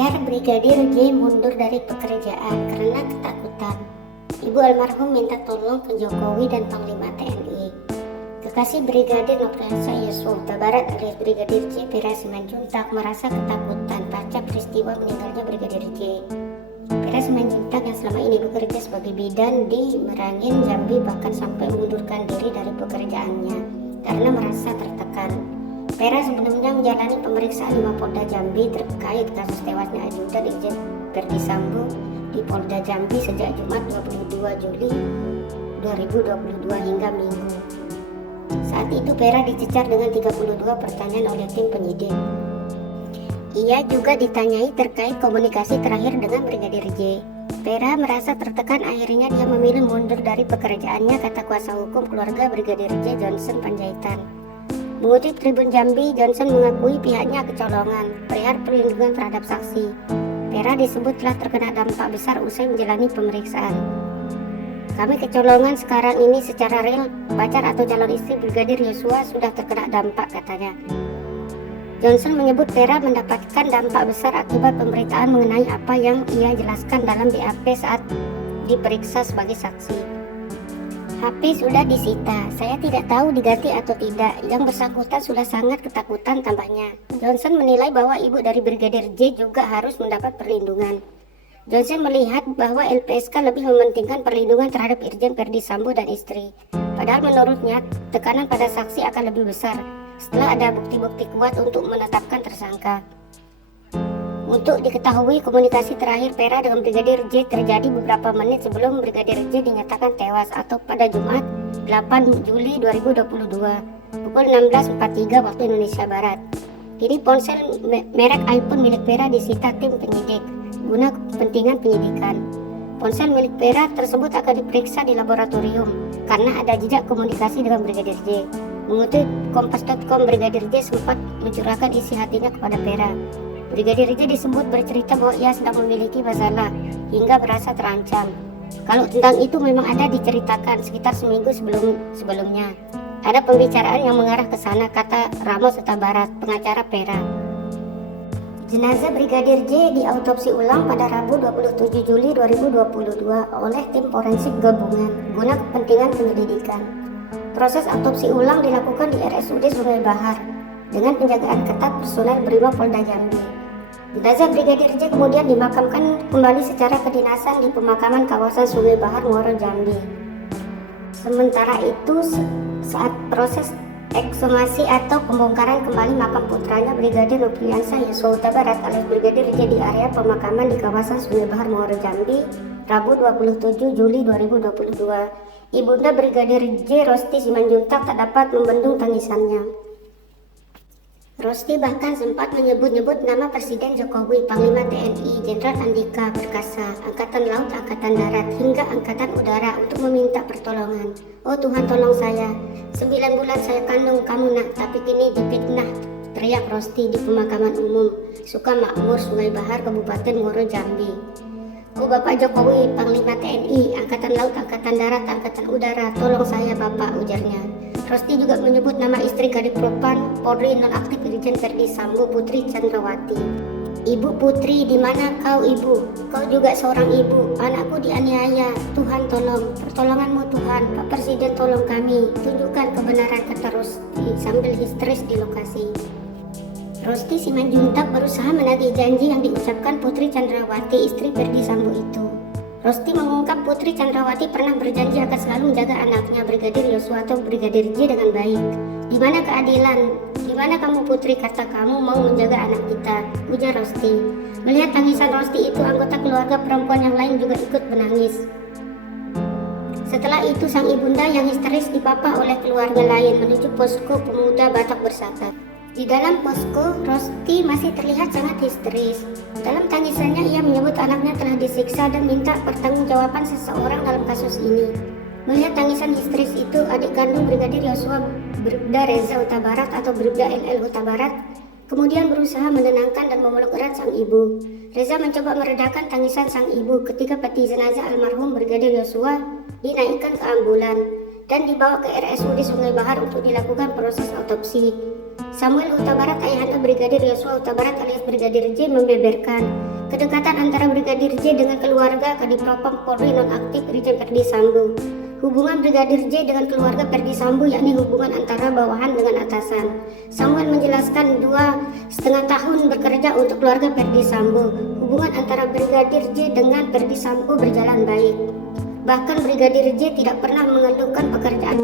Pacar Brigadir J mundur dari pekerjaan karena ketakutan. Ibu almarhum minta tolong ke Jokowi dan Panglima TNI. Kekasih Brigadir Nofriansah Yosua Huta Barat alias Brigadir J, Vera Simanjuntak, merasa ketakutan pasca peristiwa meninggalnya Brigadir J. Vera Simanjuntak yang selama ini bekerja sebagai bidan di Merangin, Jambi, bahkan sampai mengundurkan diri dari pekerjaannya karena merasa tertekan. Vera sebelumnya menjalani pemeriksaan di Mapolda Jambi terkait kasus tewasnya ajudan Irjen Verdi Sambo di Polda Jambi sejak Jumat 22 Juli 2022 hingga Minggu. Saat itu Vera dicecar dengan 32 pertanyaan oleh tim penyidik. Ia juga ditanyai terkait komunikasi terakhir dengan Brigadir J. Vera merasa tertekan, akhirnya dia memilih mundur dari pekerjaannya, kata kuasa hukum keluarga Brigadir J, Johnson Panjaitan. Mengutip Tribun Jambi, Johnson mengakui pihaknya kecolongan perihal perlindungan terhadap saksi. Vera disebut telah terkena dampak besar usai menjalani pemeriksaan. Kami kecolongan sekarang ini secara real, pacar atau calon istri Brigadir Yosua sudah terkena dampak, katanya. Johnson menyebut Vera mendapatkan dampak besar akibat pemberitaan mengenai apa yang ia jelaskan dalam BAP saat diperiksa sebagai saksi. HP sudah disita, saya tidak tahu diganti atau tidak. Yang bersangkutan sudah sangat ketakutan, tambahnya. Johnson menilai bahwa ibu dari Brigadir J juga harus mendapat perlindungan. Johnson melihat bahwa LPSK lebih mementingkan perlindungan terhadap Irjen Verdi Sambo dan istri. Padahal menurutnya tekanan pada saksi akan lebih besar setelah ada bukti-bukti kuat untuk menetapkan tersangka. Untuk diketahui, komunikasi terakhir Vera dengan Brigadir J terjadi beberapa menit sebelum Brigadir J dinyatakan tewas atau pada Jumat 8 Juli 2022 pukul 16.43 waktu Indonesia Barat. Kini ponsel merek iPhone milik Vera disita tim penyidik guna kepentingan penyidikan. Ponsel milik Vera tersebut akan diperiksa di laboratorium karena ada jejak komunikasi dengan Brigadir J. Mengutip Kompas.com, Brigadir J sempat mencurahkan isi hatinya kepada Vera. Brigadir J disebut bercerita bahwa ia sedang memiliki masalah hingga merasa terancam. Kalau tentang itu memang ada diceritakan sekitar seminggu sebelumnya. Ada pembicaraan yang mengarah ke sana, kata Ramos Huta Barat, pengacara Vera. Jenazah Brigadir J diautopsi ulang pada Rabu 27 Juli 2022 oleh tim forensik gabungan guna kepentingan penyelidikan. Proses autopsi ulang dilakukan di RSUD Sungai Bahar dengan penjagaan ketat personel Brimob Polda Jambi. Jenazah Brigadir J kemudian dimakamkan kembali secara kedinasan di pemakaman kawasan Sungai Bahar, Muaro, Jambi. Sementara itu, saat proses ekshumasi atau pembongkaran kembali makam putranya Brigadir Nofriansah Yosua Huta Barat alias Brigadir J di area pemakaman di kawasan Sungai Bahar, Muaro, Jambi, Rabu 27 Juli 2022, Ibunda Brigadir J, Rosti Simanjuntak, tak dapat membendung tangisannya. Rosti bahkan sempat menyebut-nyebut nama Presiden Jokowi, Panglima TNI, Jenderal Andika Perkasa, Angkatan Laut, Angkatan Darat, hingga Angkatan Udara untuk meminta pertolongan. Oh Tuhan, tolong saya. 9 bulan saya kandung kamu nak, tapi kini dipitnah, teriak Rosti di pemakaman umum Sukamakmur, Sungai Bahar, Kabupaten Muaro, Jambi. Oh Bapak Jokowi, Panglima TNI, Angkatan Laut, Angkatan Darat, Angkatan Udara, tolong saya Bapak, ujarnya. Rosti juga menyebut nama istri Kadipropam Polri nonaktif Irjen Verdi Sambo, Putri Chandrawati. Ibu Putri, di mana kau ibu? Kau juga seorang ibu. Anakku dianiaya. Tuhan tolong, pertolonganmu Tuhan. Pak Presiden tolong kami. Tunjukkan kebenaran, kata Rosti sambil histeris di lokasi. Rosti Simanjuntak berusaha menagih janji yang diucapkan Putri Chandrawati, istri Verdi Sambo itu. Rosti mengungkap Putri Chandrawati pernah berjanji akan selalu menjaga anaknya Brigadir Yosua atau Brigadir J dengan baik. Di mana keadilan? Di mana kamu Putri, kata kamu mau menjaga anak kita, ujar Rosti. Melihat tangisan Rosti itu, anggota keluarga perempuan yang lain juga ikut menangis. Setelah itu sang ibunda yang histeris dipapa oleh keluarga lain menuju posko pemuda Batak Bersatu. Di dalam posko, Rosti masih terlihat sangat histeris. Dalam tangisannya ia menyebut anaknya telah disiksa dan minta pertanggungjawaban seseorang dalam kasus ini. Melihat tangisan histeris itu, adik kandung Brigadir Yosua, Bribda Reza Huta Barat atau Bribda LL Huta Barat, kemudian berusaha menenangkan dan memeluk erat sang ibu. Reza mencoba meredakan tangisan sang ibu ketika peti jenazah almarhum Brigadir Yosua dinaikkan ke ambulan dan dibawa ke RSUD Sungai Bahar untuk dilakukan proses autopsi. Samuel Huta Barat, ayahanda Brigadir Yosua Huta Barat alias Brigadir J, membeberkan kedekatan antara Brigadir J dengan keluarga Kadipropam Polri nonaktif Irjen Verdi Sambo. Hubungan Brigadir J dengan keluarga Verdi Sambo yakni hubungan antara bawahan dengan atasan. Samuel menjelaskan 2,5 tahun bekerja untuk keluarga Verdi Sambo. Hubungan antara Brigadir J dengan Verdi Sambo berjalan baik. Bahkan Brigadir J tidak pernah mengeluhkan pekerjaan